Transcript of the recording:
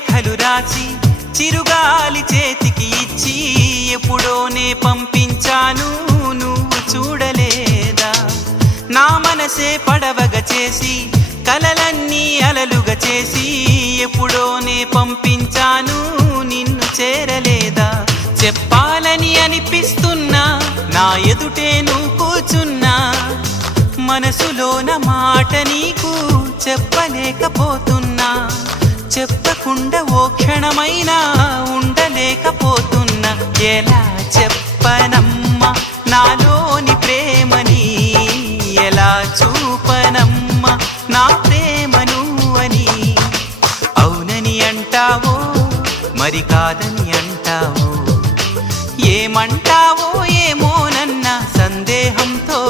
లేఖలు రాసి చిరుగాలి చేతికి ఇచ్చి ఎప్పుడోనే పంపించాను నువ్వు చూడలేదా నా మనసే పడవగా చేసి కలలన్నీ అలలుగా చేసి ఎప్పుడోనే పంపించాను నిన్ను చేరలేదా చెప్పాలని అనిపిస్తున్నా నా ఎదుటే నువ్వు కూర్చున్నా మనసులోన మాట నీకు చెప్పలేకపోతున్నా చెప్పకుండా ఓ క్షణమైనా ఉండలేకపోతున్నా ఎలా చెప్పనమ్మా నాలోని ప్రేమని ఎలా చూపనమ్మా నా ప్రేమను అని అవునని అంటావో మరి కాదని అంటావో ఏమంటావో ఏమోనన్న సందేహంతో